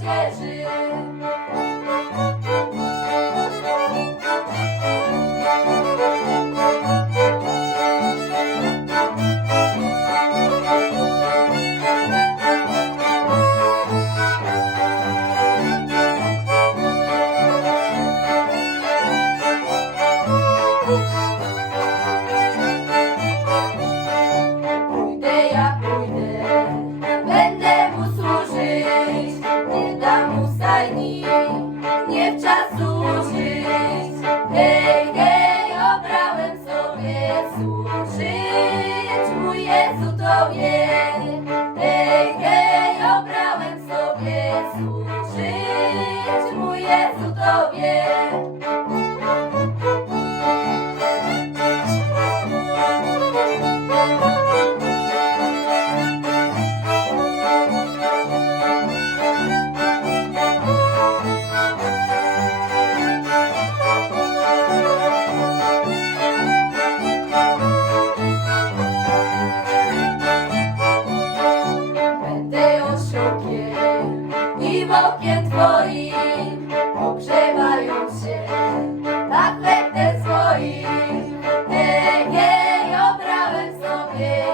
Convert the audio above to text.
Cieszy Jezu, żyć mój Jezu Tobie. Hej, hej, obrałem sobie, Jezu, żyć mój Jezu Tobie. i w okien twoim ogrzewając się tak wejdę swoim. Egeje, obrałem sobie